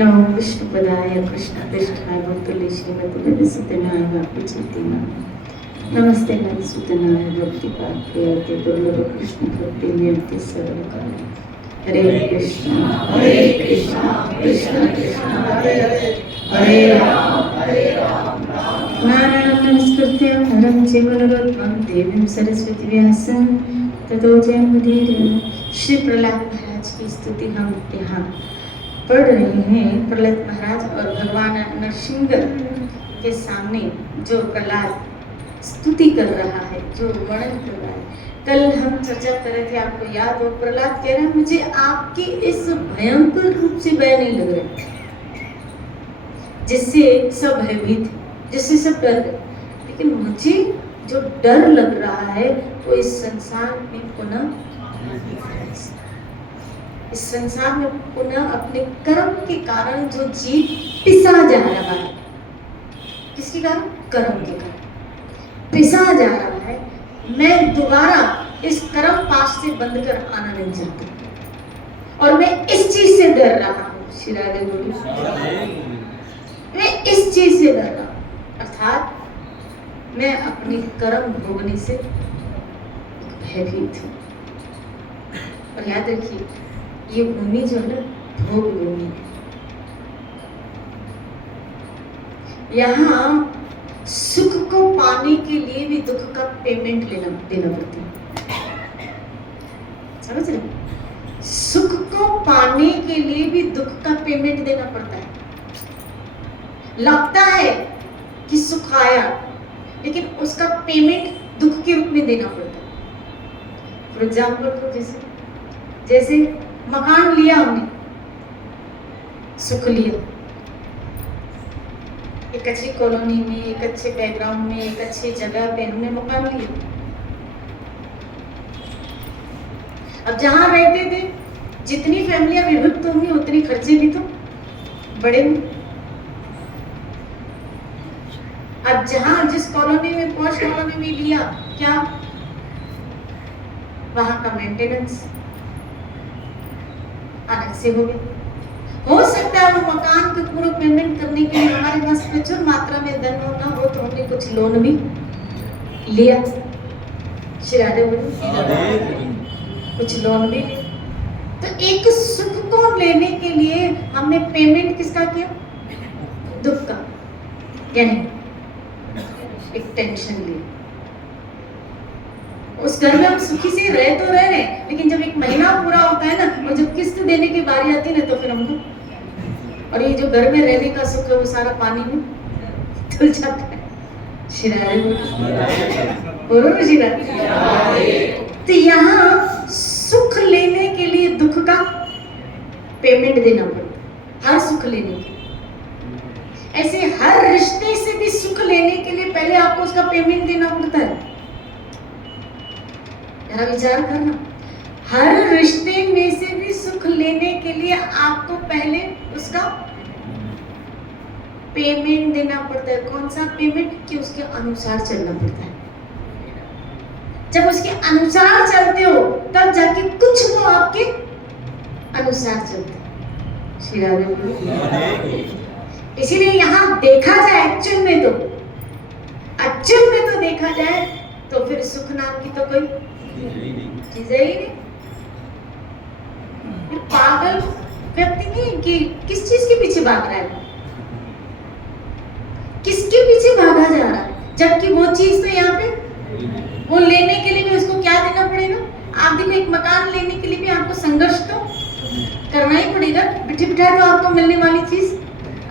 नमो विष्णुपदाय कृष्णपृष्ठाय भक्तुले श्रीमद्भगवद्गीताय वाक्यचिंतनाय नमस्ते नरसूतनाय भक्तिपाप्रियते दुर्लभ कृष्ण भक्ति नियति सर्वकाल हरे कृष्ण कृष्ण कृष्ण हरे हरे हरे राम नारायणं नमस्कृत्य नरं चैव नरोत्तमं देवीं सरस्वती व्यासं ततो जयमुदीरये। श्री प्रहलाद महाराज की स्तुति हम यहाँ पढ़ रहे हैं। प्रहलाद महाराज और भगवान नरसिंह के सामने जो प्रहलाद स्तुति कर रहा है, जो वर्णन कर रहा है। कल हम चर्चा कर रहे थे, आपको याद हो, प्रहलाद कह रहा है मुझे आपके इस भयंकर रूप से भय नहीं लग रहा, जिससे सब भयभीत, जिससे सब डर गए, लेकिन मुझे जो डर लग रहा है वो इस संसार में पुनः अपने कर्म के कारण जो जीव पिसा जा रहा है, किसके कारण? कर्म के कारण पिसा जा रहा है। मैं दोबारा इस कर्म पाश से बंद कर आना नहीं चाहती और मैं इस चीज से डर रहा हूँ। श्री राधे बोली, मैं इस चीज से डर रहा हूँ, अर्थात मैं अपने कर्म भोगने से भयभीत हूँ। और याद रखिए, ये भूमि जो है ना, भोग भूमि है। यहाँ सुख को पाने के लिए भी दुख का पेमेंट देना पड़ता है। समझ रहे? सुख को पाने के लिए भी दुख का पेमेंट देना पड़ता है। लगता है कि सुख आया, लेकिन उसका पेमेंट दुख के रूप में देना पड़ता है। फॉर एग्जाम्पल, जैसे मकान लिया हमने, सुख लिया, एक अच्छी कॉलोनी में, एक अच्छे बैकग्राउंड में, एक अच्छी जगह पे हमने मकान लिया। अब जहां रहते थे, जितनी फैमिलियां विभक्त होंगी उतनी खर्चे भी तो बड़े होंगे। अब जहां जिस कॉलोनी में, पॉश कॉलोनी में लिया, क्या वहां का मेंटेनेंस अलग से हो गया। हो सकता है वो मकान के पूरा पेमेंट करने के लिए हमारे पास प्रचुर मात्रा में धन हो, ना हो तो हमने कुछ लोन भी लिया। श्री राधे बोली, कुछ लोन भी लिया। तो एक सुख को लेने के लिए हमने पेमेंट किसका किया? दुख का, यानी एक टेंशन ली। उस घर में हम सुखी से रह तो रहे हैं, लेकिन जब एक महीना पूरा होता है ना, और जब किस्त देने की बारी आती है ना, तो फिर हमको, और ये जो घर में रहने का सुख है वो सारा पानी में धुल जाता है। बोलो शिरा। तो यहाँ सुख लेने के लिए दुख का पेमेंट देना पड़ता है, हर सुख लेने के। ऐसे हर रिश्ते से भी सुख लेने के लिए पहले आपको उसका पेमेंट देना पड़ता है। जरा विचार करना, हर रिश्ते में से भी सुख लेने के लिए आपको पहले उसका पेमेंट देना पड़ता है। कौन सा पेमेंट? कि उसके अनुसार चलना पड़ता है। जब उसके अनुसार चलते हो तब जाके कुछ वो आपके अनुसार चलते हैं। इसीलिए यहाँ देखा जाए, एक्चुअल में तो देखा जाए तो फिर सुख नाम की तो कोई चीज ही नहीं। पागल व्यक्ति नहीं कि किस चीज के पीछे भाग रहा है, किसके पीछे भागा जा रहा है, जबकि वो चीज तो यहाँ पे, वो लेने के लिए भी उसको क्या देना पड़ेगा? आप देखो, एक मकान लेने के लिए भी आपको संघर्ष तो करना ही पड़ेगा। बिठे बिठाए तो आपको मिलने वाली चीज,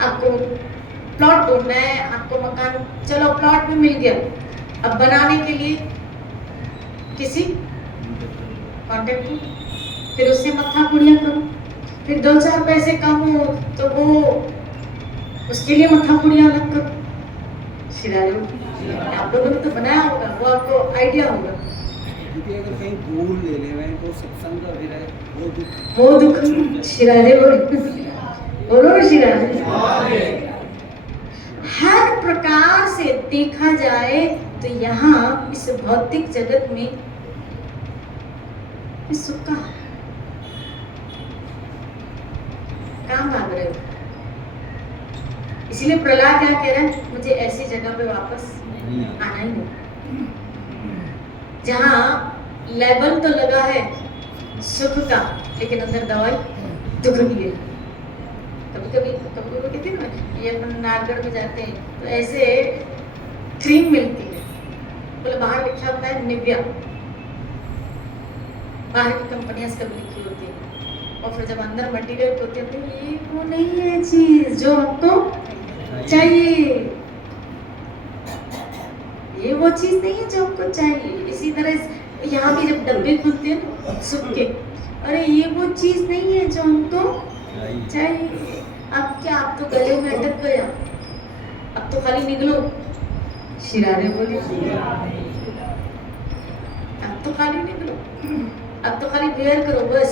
आपको प्लॉट ढूंढना है, आपको मकान, चलो प्लॉट भी मिल गया, अब बनाने के लिए किसी कॉन्टेक्ट करो, फिर उससे मत्था पुड़िया करो, फिर 2-4 पैसे कम हो तो वो उसके लिए मत्था पुड़िया अलग करो। आप लोगों ने तो बनाया होगा, वो आपको आइडिया होगा। अगर कहीं दूर ले ले तो सत्संग का भी रहे, वो दुख। शिराधे बोलो शिराधे। हर प्रकार से देखा जाए तो यहाँ इस भौतिक जगत में सुख का कहाँ भाग रहे हो? इसीलिए प्रहलाद क्या कह रहा है, मुझे ऐसी जगह पे वापस आना ही नहीं जहां लेबल तो लगा है सुख का, लेकिन अंदर दवाई दुख की है। कभी कभी कहते हैं ना, ये अपन नागगढ़ में जाते हैं तो ऐसे क्रीम मिलती है, बोले बाहर लिखा होता है निव्या, बाहर की कंपनियां सब लिखी होती है, और फिर जब अंदर मटेरियल होते हैं तो ये वो नहीं है चीज जो आपको चाहिए, ये वो चीज नहीं है जो आपको चाहिए। इसी तरह यहाँ भी जब डब्बे खुलते हैं सुख के, अरे ये वो चीज नहीं है जो हमको चाहिए। अब क्या, आप तो गले में अटक गया, अब तो खाली निकलो, शिरारे बोले, अब तो खाली निकलो, अब तो खाली बेयर करो बस,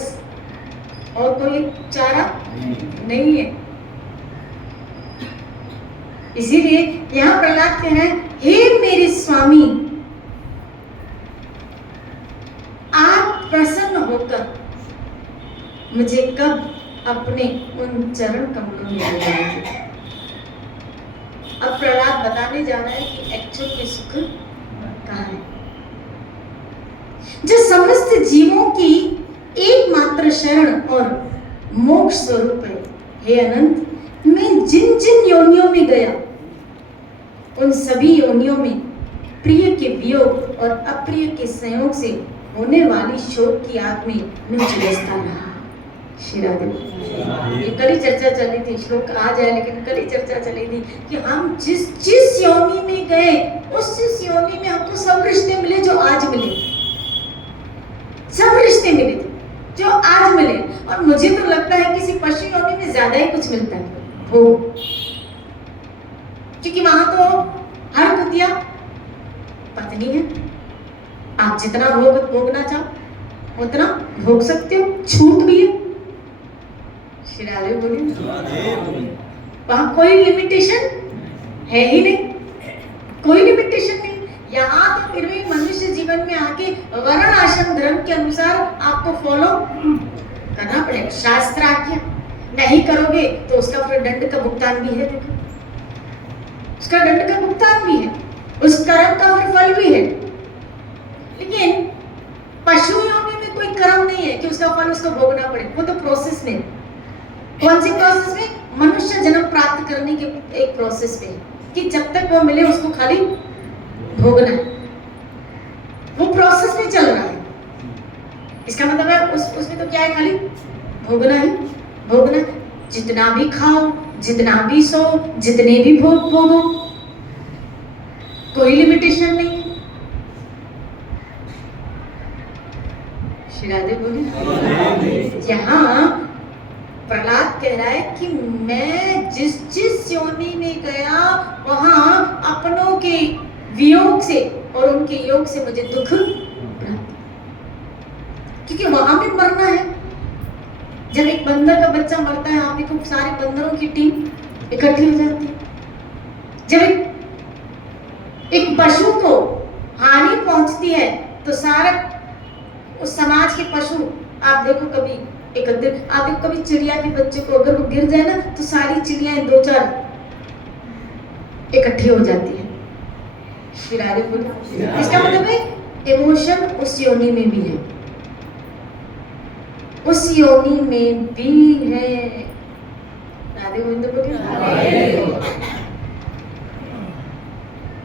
और कोई चारा नहीं है। इसीलिए यहाँ प्रहलाद कह रहे हैं, हे मेरे स्वामी, आप प्रसन्न होकर मुझे कब अपने उन चरण कमलों में ले जाएंगे। अब प्रहलाद बताने जा रहा है कि एक्चुअल में सुख कहाँ है, जो समस्त जीवों की एकमात्र शरण और मोक्ष स्वरूप है। हे अनंत, मैं जिन जिन योनियों में गया उन सभी योनियों में प्रिय के वियोग और अप्रिय के संयोग से होने वाली शोक की आग में मैं झुलसता रहा। शिरादेव, ये कल ही चर्चा चली थी, श्लोक आ जाए लेकिन कल ही चर्चा चली थी कि हम जिस योनि में गए उस योनि में हमको सब रिश्ते मिले जो आज मिले, सब रिश्ते मिले थे जो आज मिले। और मुझे तो लगता है किसी पशु योनि में ज्यादा ही कुछ मिलता है हो, क्योंकि वहां तो हर कुतिया पत्नी है, आप जितना भोगना चाहो उतना भोग सकते हो, छूट भी है। शिराले बोली, वहां कोई लिमिटेशन है ही नहीं, कोई लिमिटेशन नहीं। यहाँ तो फिर भी मनुष्य जीवन में आके वर्ण आश्रम धर्म के अनुसार आपको फॉलो करना पड़ेगा, शास्त्र आज्ञा, नहीं करोगे तो उसका फिर दंड का भुगतान भी है। देखो, उसका दंड का भुगतान भी है, उस कर्म का फिर फल भी है। लेकिन पशु योनि में कोई कर्म नहीं है कि उसका फल उसको भोगना पड़े, वो तो प्रोसेस में। कौन सी प्रोसेस में? मनुष्य जन्म प्राप्त करने के एक प्रोसेस में, कि जब तक वो मिले उसको खाली भोगना है, वो प्रोसेस में चल रहा है। इसका मतलब है उसमें तो क्या है, खाली भोगना है, भोगना। जितना भी खाओ, जितना भी सो, जितने भी भोगो, कोई लिमिटेशन नहीं है। शिरादे बोले, यहाँ प्रहलाद कह रहा है कि मैं जिस योनि में गया वहां अपनों के वियोग से और उनके योग से मुझे दुख प्राप्त, क्योंकि वहां भी मरना है। जब एक बंदर का बच्चा मरता है, आप देखो सारे बंदरों की टीम इकट्ठी हो जाती है। जब एक पशु को हानि पहुंचती है तो सारा उस समाज के पशु, आप देखो कभी एकत्रित, आप देखो कभी चिड़िया के बच्चे को अगर वो गिर जाए ना तो सारी चिड़ियाएं दो चार इकट्ठी हो जाती है। इसका मतलब है इमोशन उस योनि में भी है, उस योनि में भी है। राधे गोविंद बोलिए।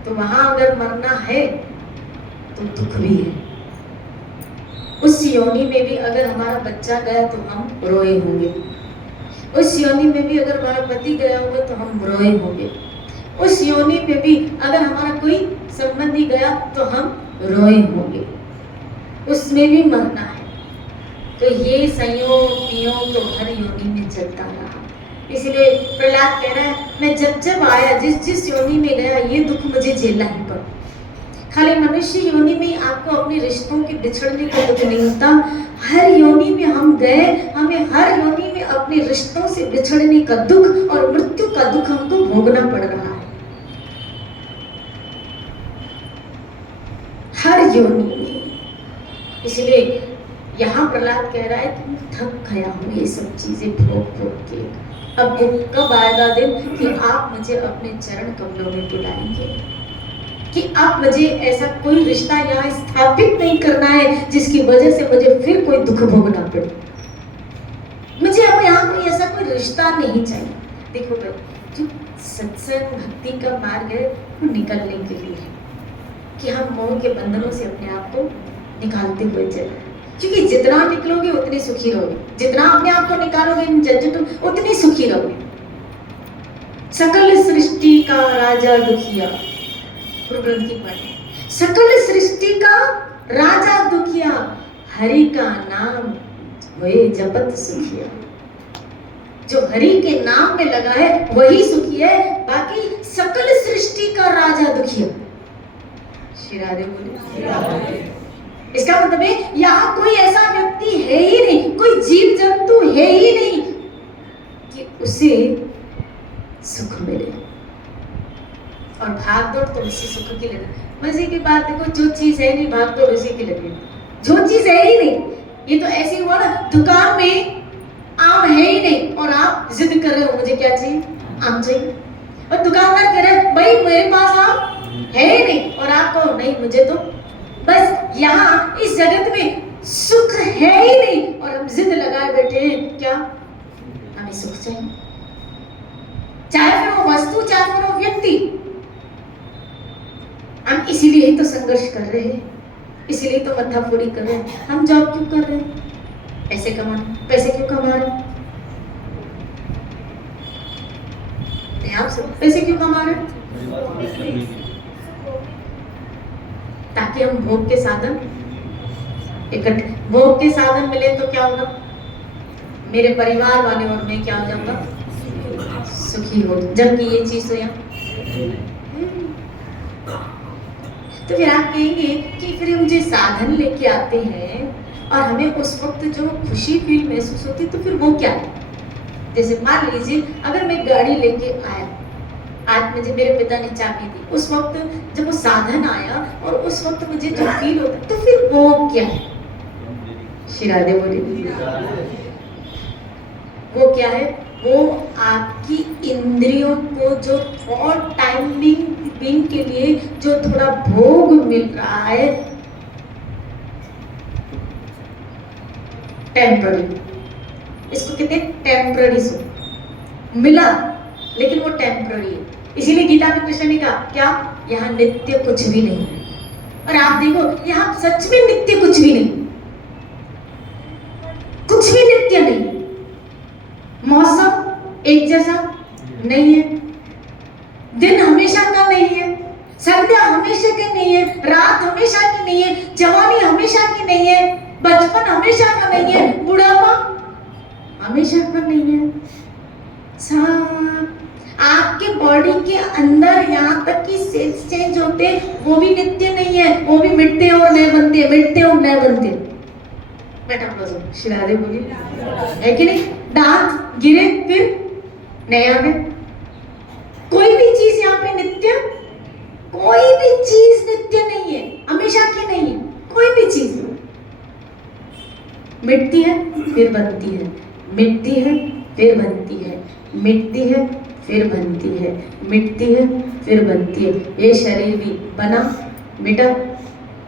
तो वहां अगर मरना है तो दुख भी है। उस योनि में भी अगर हमारा बच्चा गया तो हम रोए होंगे, उस योनि में भी अगर हमारा पति गया होगा तो हम रोए होंगे, उस योनि में भी अगर हमारा कोई संबंधी गया तो हम रोए होंगे, उसमें भी मरना है। तो ये संयोग वियोग तो हर योनि में चलता रहा। इसलिए प्रहलाद कह रहा है, मैं जब जब आया, जिस योनि में गया, ये दुख मुझे झेलना ही पड़ा। खाली मनुष्य योनि में आपको अपने रिश्तों के बिछड़ने का दुख नहीं होता, हर योनि में हम गए, हमें हर योनि में अपने रिश्तों से बिछड़ने का दुख और मृत्यु का दुख हमको भोगना पड़ रहा है, हर योनि में। इसलिए यहाँ प्रहलाद कह रहा है कि मैं थक गया हूँ ये सब चीजें भोग भोग के, अब वो कब आएगा दिन कि आप मुझे अपने चरण कमलों में बुलाएंगे, कि आप मुझे ऐसा कोई रिश्ता यहाँ स्थापित नहीं करना है जिसकी वजह से मुझे फिर कोई दुख भोगना पड़े। मुझे अब यहाँ कोई ऐसा कोई रिश्ता नहीं चाहिए। देखो भाई, जो सत्संग भक्ति का मार्ग है वो निकलने के लिए है कि हम मोह के बंधनों से अपने आप को निकालते हुए चले, क्योंकि जितना निकलोगे उतने सुखी रहोगे, जितना अपने आप को निकालोगे इन झंझटों उतनी सुखी रहोगे। सकल सृष्टि का राजा दुखिया, गुरु ग्रंथ की पढ़े, सकल सृष्टि का राजा दुखिया, हरि का नाम वही जपत सुखिया। जो हरि के नाम में लगा है वही सुखी है, बाकी सकल सृष्टि का राजा दुखिया। श्री राधे बोले। इसका मतलब है यहाँ कोई ऐसा व्यक्ति है ही नहीं, कोई जीव जंतु है ही नहीं कि उसे सुख मिले। और भाग दौड़ तो उसी सुख की लगी। मजे की बात देखो, जो चीज है नहीं भाग दौड़ उसी की लगी, जो चीज है ही नहीं। ये तो ऐसे हुआ ना, दुकान में आम है ही नहीं और आप जिद कर रहे हो मुझे क्या चाहिए, आम चाहिए, और दुकानदार कह रहे हैं भाई मेरे पास आम है ही नहीं, और आप कहो नहीं मुझे तो। बस यहाँ इस जगत में सुख है ही नहीं और हम जिद लगाए बैठे हैं क्या, हमें सुख चाहिए, चाहे फिर वो वस्तु चाहे फिर वो व्यक्ति। हम इसीलिए ही तो संघर्ष कर रहे हैं, इसीलिए तो मत्थाफोड़ी कर रहे हैं। हम जॉब क्यों कर रहे हैं, पैसे कमाने, पैसे क्यों कमा रहे हैं, आप सब पैसे क्यों कमा रहे हैं, ताकि हम भोग के साधन इकट्ठे, भोग के साधन मिले तो क्या होगा, मेरे परिवार वाले और मैं क्या हो जाऊंगा, सुखी हो। जबकि ये चीज तो यहाँ, तो फिर आप कहेंगे कि फिर मुझे साधन लेके आते हैं और हमें उस वक्त जो खुशी फील महसूस होती तो फिर वो क्या है। जैसे मान लीजिए अगर मैं गाड़ी लेके आया, आज मुझे मेरे पिता ने चाबी दी, उस वक्त जब वो साधन आया और उस वक्त मुझे जो फील होता तो फिर वो क्या है। श्री राधे बोली। वो क्या है, वो आपकी इंद्रियों को जो थॉट टाइमिंग के लिए जो थोड़ा भोग मिल रहा है, टेम्पररी, इसको कहते हैं टेम्पररी सुख मिला, लेकिन वो टेम्पररी है। इसीलिए गीता में कृष्ण ने कहा क्या, यहाँ नित्य कुछ भी नहीं है। और आप देखो यहाँ सच में नित्य कुछ भी नहीं, कुछ भी नित्य नहीं। मौसम एक जैसा नहीं है, दिन हमेशा का नहीं है, संध्या हमेशा की नहीं है, रात हमेशा की नहीं है, जवानी हमेशा की नहीं है, बचपन हमेशा का नहीं है, बुढ़ापा हमेशा का नहीं है। आपके बॉडी के अंदर यहाँ तक कि सेल्स चेंज होते वो भी नित्य नहीं है, वो भी मिटते और नए बनते, मिटते और नए बनते। मेटाबॉलिज्म, शिरारे बोली है कि नहीं, दांत गिरे फिर नए आ गए। कोई भी चीज यहाँ पे नित्य, कोई भी चीज नित्य नहीं है, हमेशा की नहीं है। कोई भी चीज मिटती है फिर बनती है, मिटती है फिर बनती है, मिटती है फिर बनती है, मिटती है फिर बनती है। ये शरीर भी बना मिटा,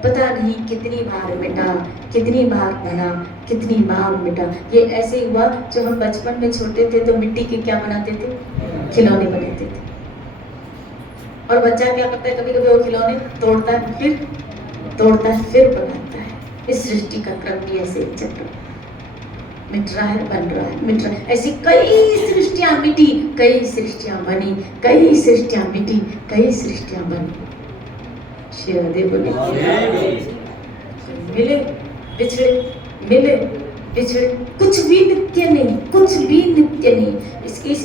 पता नहीं कितनी बार मिटा, कितनी बार बना, कितनी बार मिटा। ये ऐसे हुआ जो हम बचपन में छोटे थे तो मिट्टी के क्या बनाते थे, खिलौने बनाते थे। और बच्चा क्या करता है, कभी कभी वो खिलौने तोड़ता है फिर बनाता है। इस सृष्टि का क्रम भी ऐसे चक्र, मिट रहा है बन रहा है, मिट रहा है। ऐसी कई सृष्टियां मिटी, कई सृष्टियां बनी, कई सृष्टियां मिटी, कई सृष्टियां बनी। शिवदेव बोले मिले बिछड़े, मिले बिछड़े, कुछ भी नित्य नहीं, कुछ भी नित्य नहीं।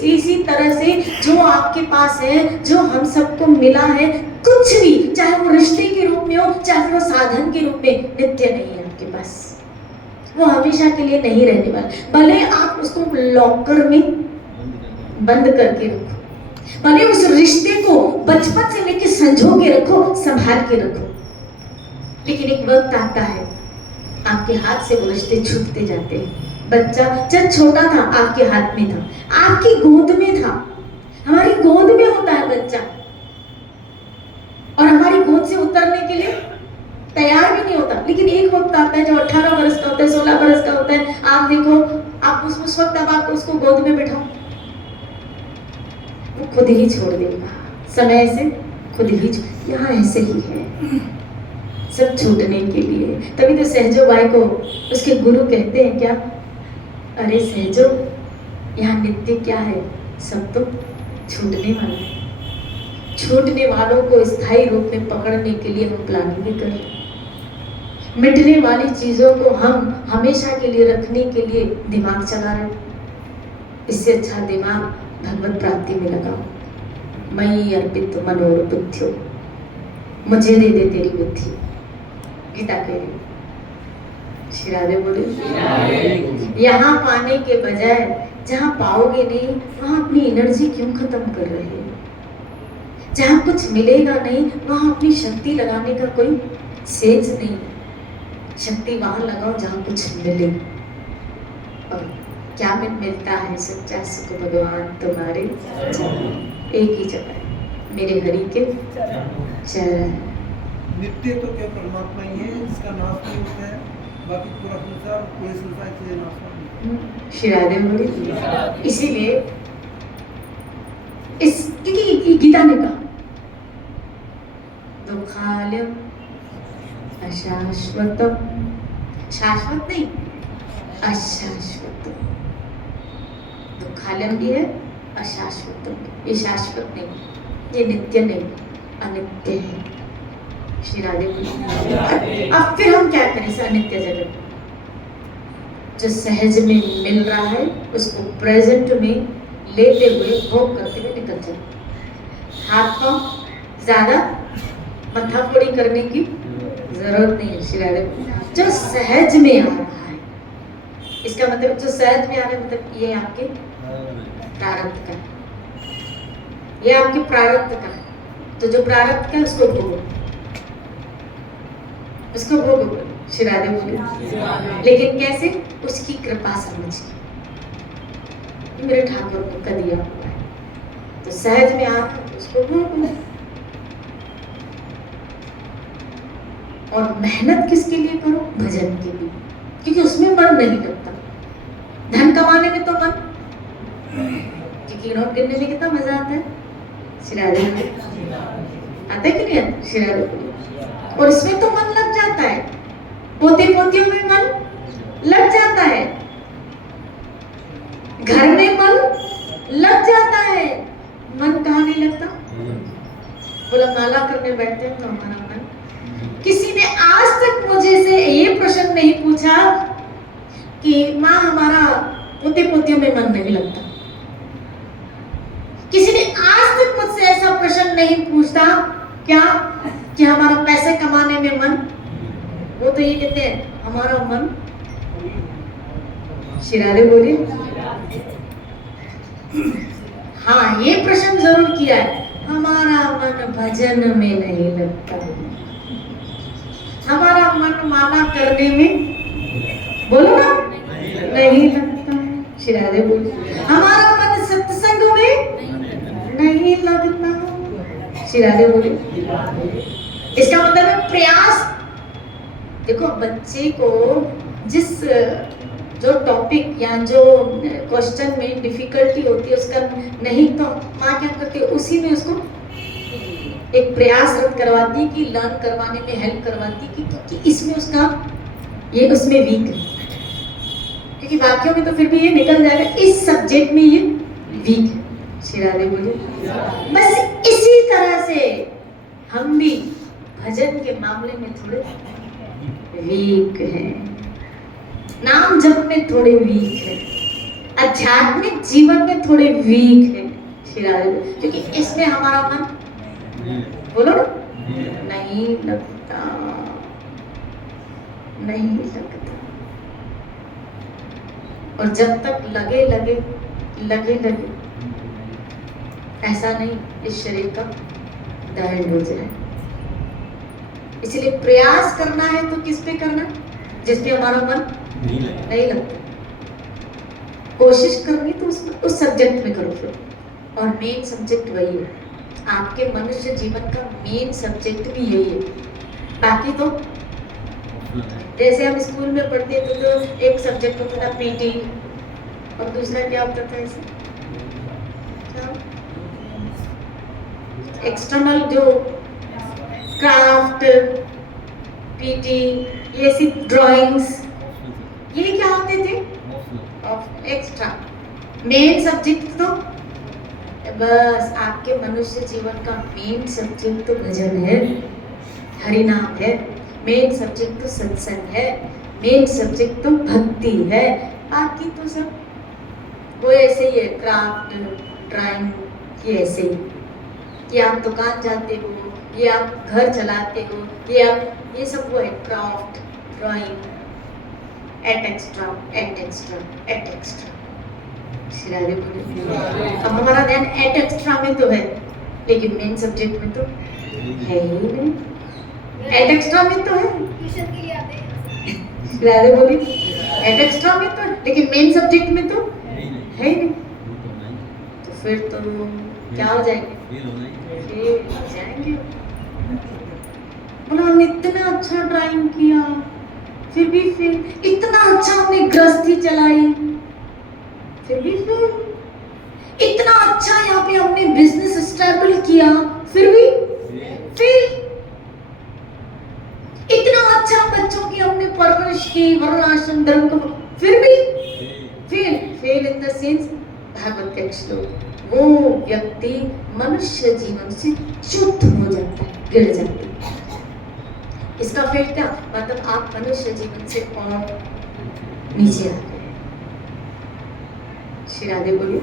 इसी तरह से जो आपके पास है, जो हम सबको मिला है, कुछ भी, चाहे वो रिश्ते के रूप में हो, चाहे वो साधन के रूप में, नित्य नहीं है आपके पास। वो हमेशा के लिए नहीं रहने वाला। भले आप उसको लॉकर में बंद करके रखो, भले उस रिश्ते को बचपन से लेकर संजो के रखो, संभाल के रखो, लेकिन एक वक्त आता है आपके हाथ से वो रिश्ते छूटते जाते हैं, बच्चा जब छोटा था आपके हाथ में था, आपकी गोद में था। हमारी गोद में होता है बच्चा, और हमारी गोद से उतरने के लिए तैयार भी नहीं होता। लेकिन एक वक्त आता है जब 18 वर्ष का होता है, 16 वर्ष का होता है, आप देखो, आप उस वक्त अब आप उसको गोद में बैठाओ, वो खुद ही छोड़ देगा, समय से खुद ही। यहाँ ऐसे ही है, सब छूटने के लिए। तभी तो सहजो बाई को उसके गुरु कहते हैं क्या, अरे सहजो, यहाँ नित्य क्या है, सब तो छूटने वाला है। छूटने वालों को स्थायी रूप में पकड़ने के लिए हम प्लानिंग भी करें, मिटने वाली चीजों को हम हमेशा के लिए रखने के लिए दिमाग चला रहे। इससे अच्छा दिमाग भगवत प्राप्ति में लगाओ। मयि अर्पित मनोर बुद्धियो, मुझे दे दे तेरी बुद्धि, गीता कह रही। श्री राधे बोले, यहाँ पाने के बजाय जहाँ पाओगे नहीं, वहाँ अपनी एनर्जी क्यों खत्म कर रहे हैं? जहाँ कुछ मिलेगा नहीं, वहाँ अपनी शक्ति लगाने का कोई सेंस नहीं। शक्ति वहाँ लगाओ जहाँ कुछ मिले। और क्या मिलता है? सच्चा सुख भगवान तुम्हारे एक ही जगह है, मेरे हरि के चरण। नित्य तो क्या परमात्मा ही है, इसका नाश नहीं होता है, बाकी पूरा संसार, पूरे संसार से नाश नहीं। श्री राधे बोले, इसीलिए इस गीता ने कहा, दुखालयम अशाश्वतम, शाश्वत नहीं, अशाश्वतम। दुखालयम भी है, अशाश्वतम, ये शाश्वत नहीं, ये नित्य नहीं, अनित्य है। श्री राधे बोले, अब फिर हम क्या करें इस अनित्य जगत? जो सहज में मिल रहा है उसको प्रेजेंट में लेते हुए भोग करते हुए निकल जाए। हाथ पांव ज्यादा मत्था फोड़ी करने की जरूरत नहीं है। श्री राधे बोले, जो सहज में आ रहा है, इसका मतलब जो सहज में आ रहा है, मतलब ये आपके प्रारब्ध का, ये आपके प्रारब्ध का। तो जो प्रारब्ध का उसको भोगो, उसको भोगो। श्री राधे बोले, लेकिन कैसे? उसकी कृपा समझ के, मेरे ठाकुर का दिया हुआ है, तो सहज में आप उसको भोगो। और मेहनत किसके लिए करो? भजन के लिए, क्योंकि उसमें मन नहीं लगता। धन कमाने में तो मन, क्योंकि नोट गिनने में कितना मजा आता है। श्री राधे आता है कि नहीं आता? श्री राधे, और इसमें तो मन लग जाता है, पोते पोतियों में मन लग जाता है, घर में मन लग जाता है। मन कहाँ नहीं लगता? बोला माला करने बैठते हैं तो हमारा मन। किसी ने आज तक मुझे से ये प्रश्न नहीं पूछा कि माँ हमारा पोते पोतियों में मन नहीं लगता। किसी ने आज तक मुझसे ऐसा प्रश्न नहीं पूछता क्या कि हमारा पैसे कमाने में मन। वो तो ये कहते हैं हमारा मन। श्री राधे बोले, हाँ ये प्रश्न जरूर किया है, हमारा मन भजन में नहीं लगता, हमारा मन माला करने में, बोलो ना, नहीं लगता। श्री राधे बोले, हमारा मन सत्संग में नहीं लगता। श्री राधे बोले, इसका मतलब है प्रयास। देखो बच्चे को जिस जो टॉपिक या जो क्वेश्चन में डिफिकल्टी होती है उसका नहीं, तो माँ क्या करती है उसी में उसको एक प्रयासरत करवाती कि लर्न करवाने में हेल्प करवाती कि इसमें उसका ये उसमें वीक है, क्योंकि बाकियों में तो फिर भी ये निकल जाएगा, इस सब्जेक्ट में ये वीक है। श्री राधे बोले, बस इसी तरह से हम भी भजन के मामले में थोड़े वीक हैं, नाम जप में थोड़े वीक है, आध्यात्मिक जीवन में थोड़े वीक है। श्री राधे, क्योंकि इसमें हमारा मन, बोलो ना, नहीं लगता, नहीं लगता। और जब तक लगे लगे लगे लगे, ऐसा नहीं इस शरीर का दहन हो जाए। इसलिए प्रयास करना है तो किस पे करना? जिस पे हमारा मन नहीं लगता। कोशिश करोगे तो उस सब्जेक्ट में करो फिर, और मेन सब्जेक्ट वही है। आपके मनुष्य जीवन का मेन सब्जेक्ट भी यही है। बाकी तो जैसे हम स्कूल में पढ़ते थे तो एक सब्जेक्ट होता था पीटी, और दूसरा क्या होता था ऐसे एक्सटर्नल जो क्राफ्ट, पीटी, ये सी ड्राइंग्स, ये क्या होते थे ऑफ एक्स्ट्रा। मेन सब्जेक्ट तो बस आपके मनुष्य जीवन का मेन सब्जेक्ट तो भजन है, हरि नाम है, मेन सब्जेक्ट तो सत्संग है, मेन सब्जेक्ट तो भक्ति है। बाकी तो सब वो ऐसे ही है, क्राफ्ट, ड्राइंग, ये ऐसे ही कि आप दुकान जाते हो, ये आप घर चलाते हो, ये आप ये सब वो है craft, drawing, et extra et extra et extra. अब हमारा ध्यान एट एक्स्ट्रा में तो है, लेकिन मेन सब्जेक्ट में तो है ही नहीं। एट एक्स्ट्रा में तो है, ट्यूशन के लिए आते हैं। राधे बोली एट एक्स्ट्रा में तो है, लेकिन मेन सब्जेक्ट में तो है ही नहीं। तो फिर तो क्या हो जाएंगे? फेल हो जाएंगे। बोला हमने इतना अच्छा ड्राइंग किया, फिर भी फेल। इतना अच्छा हमने गृहस्थी चलाई, फिर भी फेल। इतना अच्छा यहाँ पे हमने बिजनेस स्टेबल किया, फिर भी फेल। इतना अच्छा बच्चों की हमने परवरिश की, वर्ण आश्रम धर्म को, फिर भी fail. Fail in the sense Bhagavat के श्लोक, वो व्यक्ति मनुष्य जीवन से च्युत हो जाता है, गिर जाता है। इसका फेल क्या मतलब? आप मनुष्य जीवन से और नीचे आ गए। श्री राधे बोली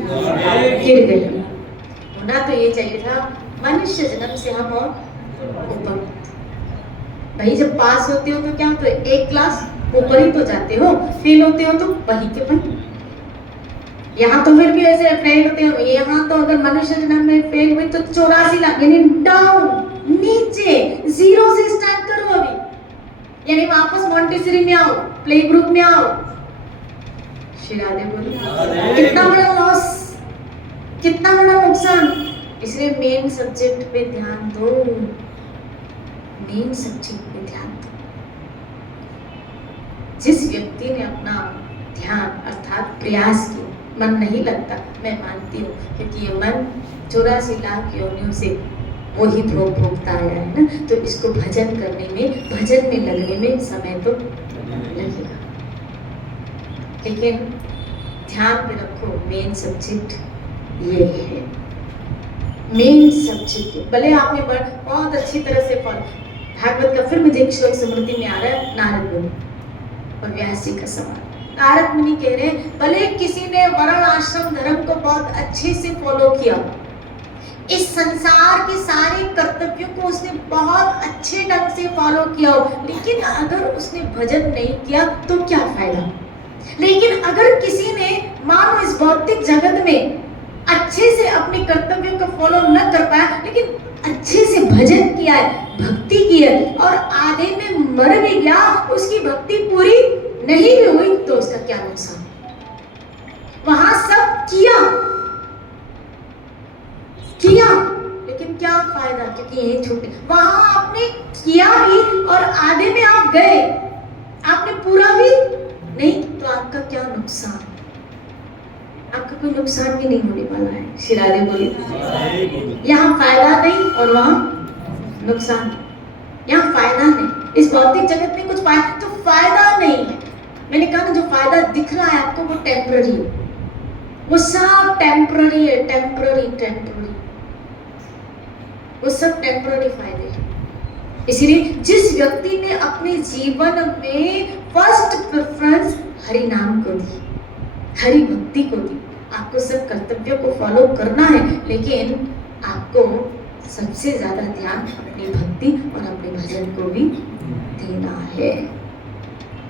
गिर गए। होना तो ये चाहिए था, मनुष्य जन्म से हम और ऊपर। भाई जब पास होते हो तो क्या होता है, एक क्लास ऊपर ही तो जाते हो, फेल होते हो तो वहीं के वहीं। यहाँ तो फिर भी ऐसे फेल होते हो, यहाँ तो अगर मनुष्य जन्म में फेल हुए तो 84 लाख यानी डाउन, नीचे, जीरो से स्टार्ट करो अभी, यानी वापस मॉन्टेसरी में आओ, प्ले ग्रुप में आओ। श्री राधे बोली कितना बड़ा लॉस, कितना बड़ा नुकसान। इसलिए मेन सब्जेक्ट पे ध्यान दो, मेन सब्जेक्ट पे ध्यान दो। जिस व्यक्ति ने अपना ध्यान अर्थात प्रयास किया, मन नहीं लगता, मैं मानती हूँ, क्योंकि ये मन 84 लाख योनियों से वही भोगता आया है ना, तो इसको भजन करने में, भजन में लगने में समय तो लगेगा। लेकिन ध्यान में रखो, मेन सब्जेक्ट ये है, मेन सब्जेक्ट। भले आपने बहुत अच्छी तरह से फॉलो, भागवत का फिर मुझे एक श्लोक स्मृति में आ रहा है, नारद मुनि और व्यास जी का सवाल। नारद मुनि कह रहे हैं, भले किसी ने वर्ण आश्रम धर्म को बहुत अच्छे से फॉलो किया, इस संसार के सारे कर्तव्यों को उसने बहुत अच्छे ढंग से फॉलो किया हो, लेकिन अगर उसने भजन नहीं किया तो क्या फायदा। लेकिन अगर किसी ने मानो इस भौतिक जगत में अच्छे से अपने कर्तव्यों को फॉलो न कर पाया, लेकिन अच्छे से भजन किया है, भक्ति की है, और आधे में मर भी गया, उसकी भक्ति पूरी नहीं भी हुई, तो उसका क्या नुकसान। वहां सब किया, लेकिन क्या फायदा, क्योंकि यही छूटे। वहां आपने किया भी और आधे में आप गए, आपने पूरा भी नहीं, तो आपका क्या नुकसान। आपका कोई नुकसान भी नहीं होने वाला है। श्री राधे बोली यहाँ फायदा नहीं और वहां नुकसान। यहाँ फायदा नहीं, इस भौतिक जगत में कुछ फायदा तो फायदा नहीं है। मैंने कहा ना, जो फायदा दिख रहा है आपको वो टेम्पररी है, वो सब टेम्पररी है, टेम्पररी, वो सब टेम्पररी फायदे हैं। इसीलिए जिस व्यक्ति ने अपने जीवन में फर्स्ट प्रेफरेंस हरि नाम को दी, हरि भक्ति को दी, आपको सब कर्तव्यों को फॉलो करना है, लेकिन आपको सबसे ज्यादा ध्यान अपनी भक्ति और अपने भजन को भी देना है।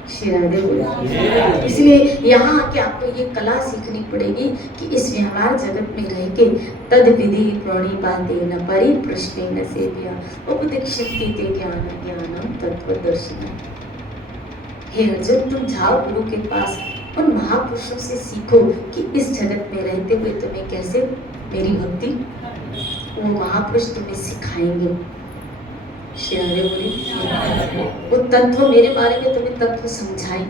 श्री राधे बोला। इसलिए यहाँ आके आपको ये कला सीखनी पड़ेगी कि इस व्यवहार जगत में रह के तद विधि प्रणिपातेन परिप्रश्नेन सेव्या उपदिक्षन्ति ते ज्ञानम तत्वदर्शिनः। हे अर्जुन, तुम जाओ गुरु के पास, उन महापुरुषों से सीखो कि इस जगत में रहते हुए तुम्हें कैसे मेरी भक्ति, वो महापुरुष तुम्हें सिखाएंगे। श्री बोली वो तत्व मेरे बारे में तुम्हें तत्व समझाए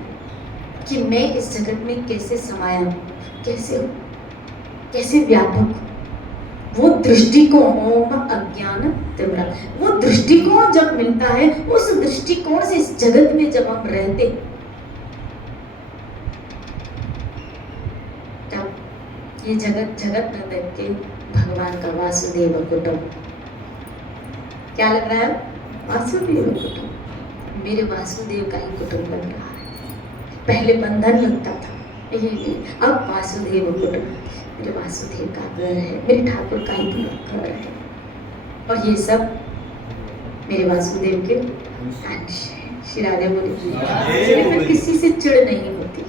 कि मैं इस जगत में कैसे समाया हूँ, कैसे व्यापक हूँ। वो दृष्टिकोण अज्ञान तिम्रा, वो दृष्टिकोण जब मिलता है, उस दृष्टिकोण से इस जगत में जब हम रहते, तब ये जगत में देख के भगवान का वासुदेव कुटुंब क्या लग रहा है? वासुदेव कुटुंब, मेरे वासुदेव का ही कुटुंब बन रहा है। पहले बंधन लगता था, अब वासुदेव कुटुंब, मेरे वासुदेव का घर है, मेरे ठाकुर का ही घर है, और ये सब मेरे वासुदेव के अंश है। श्री राधे बोली मैं किसी से चिढ़ नहीं होती,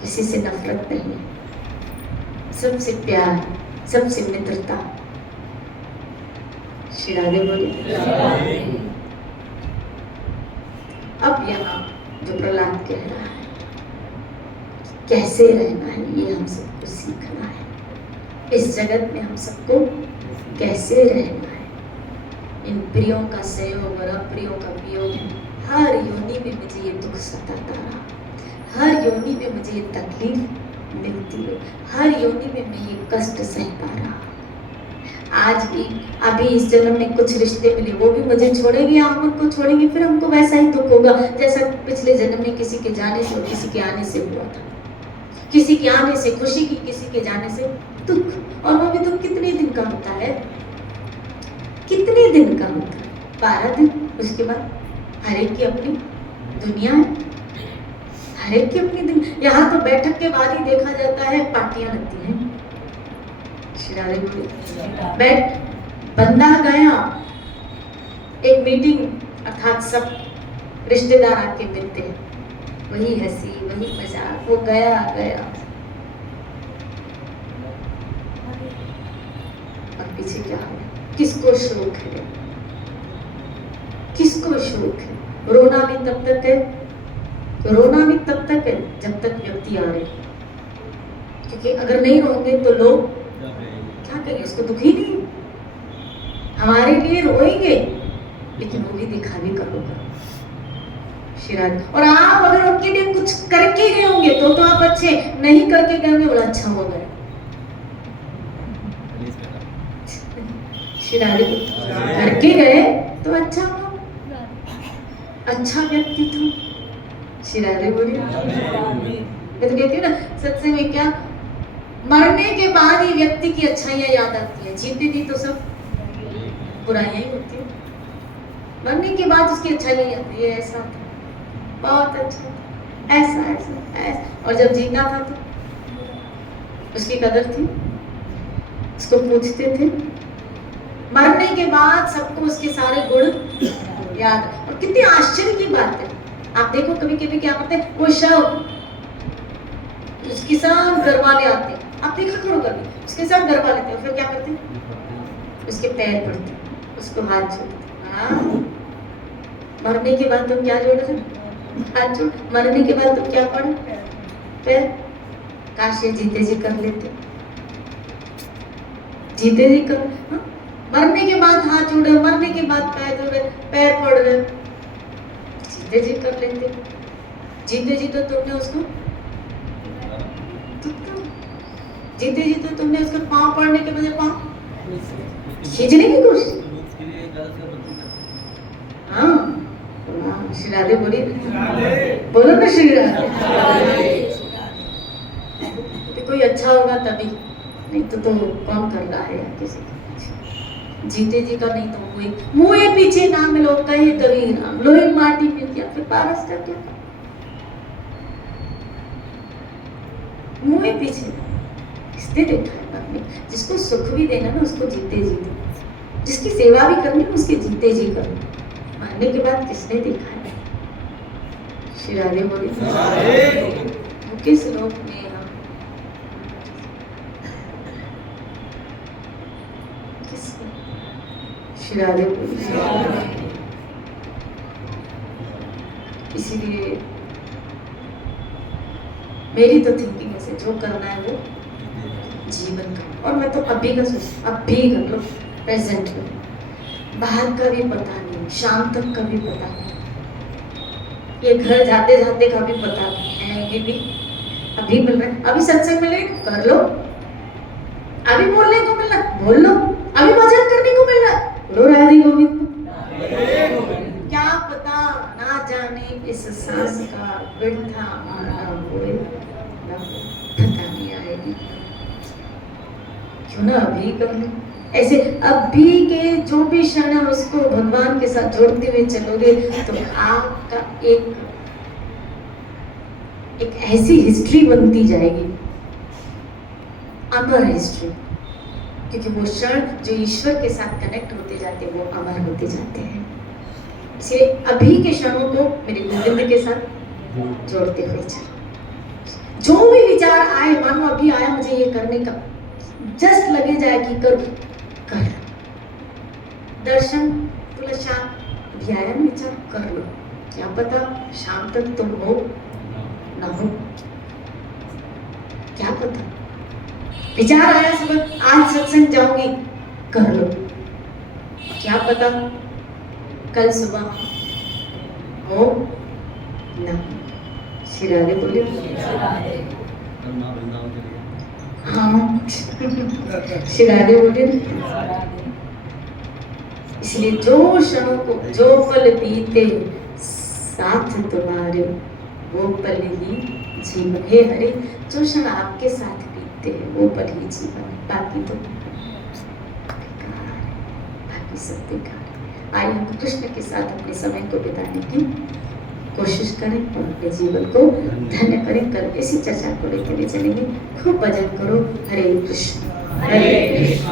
किसी से नफरत नहीं, सबसे प्यार, सबसे मित्रता। श्री राधे बोली अब यहाँ जो प्रहलाद कह रहा है कैसे रहना है, ये हम सबको सीखना है। इस जगत में हम सबको कैसे रहना है, इन प्रियों का संयोग और अप्रियों का वियोग, हर योनि में मुझे ये दुख सताता रहा, हर योनि में मुझे ये तकलीफ मिलती है, हर योनि में मैं ये कष्ट सहता रहा। आज भी अभी इस जन्म में कुछ रिश्ते मिले, वो भी मुझे छोड़ेंगे, हम उनको छोड़ेंगे, फिर हमको वैसा ही दुख होगा जैसा पिछले जन्म में किसी के जाने से और किसी के आने से हुआ था। किसी के आने से खुशी की, किसी के जाने से दुख, और वो भी दुख कितने दिन का होता है, कितने दिन का होता है? 12 दिन। उसके बाद हर एक की अपनी दुनिया है, हर एक की अपनी दुनिया। यहाँ तो बैठक के बाद ही देखा जाता है पार्टियां लगती हैं। बैठ बंदा गया, एक मीटिंग अर्थात सब रिश्तेदार आके मिलते हैं, वही हंसी वही मजाक, वो गया और पीछे क्या हो, किसको शौक है, किसको शौक है? रोना भी तब तक है, रोना भी तब तक है जब तक व्यक्ति आ रहे, क्योंकि अगर नहीं रोएंगे तो लोग क्या करेंगे, उसको दुखी नहीं, हमारे लिए रोएंगे लेकिन वो भी दिखावे का होगा। और आप अगर उनके लिए कुछ करके गए होंगे तो आप अच्छे, नहीं करके गए होंगे बड़ा अच्छा हो गया। करके गए तो अच्छा हो, अच्छा व्यक्ति था। शिरारे बोली मैं तो कहती हूँ ना सत्संग में, क्या मरने के बाद ही व्यक्ति की अच्छाइयाँ याद आती है, जीते जी तो सब बुराइयां ही होती है, मरने के बाद उसकी अच्छाइयाँ याद आती है। ऐसा था, बहुत अच्छा, ऐसा, और जब जीता था तो उसकी कदर थी, उसको पूछते थे। मरने के बाद सबको उसके सारे गुण याद, और कितनी आश्चर्य की बात है। आप देखो कभी कभी क्या करते हैं, वो शव उसके सब घर वाले आते हैं, आप देखा करो कभी, उसके सब घर वाले थे, फिर क्या करते हैं, उसके पैर पड़ते, उसको हाथ जोड़ते। हाँ, मरने के बाद तुम क्या जोड़े, हाथ जोड़, मरने के बाद तुम क्या पढ़े, पैर। काश ये जीते जी कर लेते, जीते जी कर। हाँ? मरने के बाद हाथ जोड़े, मरने के बाद पैर जोड़े, पैर पड़ रहे, जीते जी कर लेते। जीते जी तो तुमने उसको, जीते जी तो तुमने उसको पाँव पड़ने के बजाय पाँव खींचने की कोशिश। हाँ, श्री राधे बोली, बोलो ना श्री राधे। कोई अच्छा होगा तभी, नहीं तो कौन कर रहा है किसी का। जीते जी का नहीं तो मुँह पीछे ना मिलो, कहे कबीर नाम, लोही माटी में क्या, फिर पारस का क्या, मुँह पीछे। किसने देखा है अपने, जिसको सुख भी देना ना उसको जीते जी दो, जिसकी सेवा भी करनी उसके जीते जी करो। मरने के बाद किसने देखा है? श्री राधे बोली किस रूप में हम, श्री राधे बोली। इसीलिए मेरी तो थिंकिंग ऐसे, जो करना है वो जीवन का। और मैं तो अभी का सोच, अभी कर लो, प्रेजेंट में, बाहर का भी पता नहीं, शाम तक का भी पता नहीं, ये घर जाते जाते का भी पता नहीं है। ये भी अभी मिल रहा है, अभी सत्संग मिले कर लो, अभी बोलने को मिल रहा बोल लो, अभी भजन करने को मिल रहा रो राधे गोविंद। क्या पता, ना जाने इस सांस का वृथा आना होए, ना पता नहीं आएगी, क्यों ना अभी कर लो। ऐसे अभी के जो भी क्षण है उसको भगवान के साथ जोड़ते हुए चलोगे तो आपका एक ऐसी हिस्ट्री बनती जाएगी, अमर हिस्ट्री, क्योंकि वो क्षण जो ईश्वर के साथ कनेक्ट होते जाते हैं वो अमर होते जाते हैं। से अभी के क्षणों को मेरे गोविंद के साथ जोड़ते हुए चलो। जो भी विचार आए, मानो अभी आया मुझे ये करने का, जस्ट लगे जाए कि कर दर्शन तुला शाम अभी आया ना विचार, कर लो, क्या पता शाम तक तुम हो ना हो, क्या पता। विचार आया सुबह आज सत्संग जाऊंगी, कर लो, क्या पता कल सुबह हो ना। श्री राधे बोले हाँ, श्री राधे बोले। इसलिए जो क्षणों को, जो पल बीते साथ तुम्हारे, वो पल ही जीवन। हे हरे, जो क्षण आपके साथ बीतते हैं वो पल ही जीवन है, बाकी तो बेकार है, बाकी सब बेकार है। आइए हम कृष्ण के साथ अपने समय को बिताने की कोशिश करें और अपने जीवन को धन्य करें। कल इसी चर्चा को लेकर चलेंगे। खूब भजन करो। हरे कृष्ण हरे कृष्ण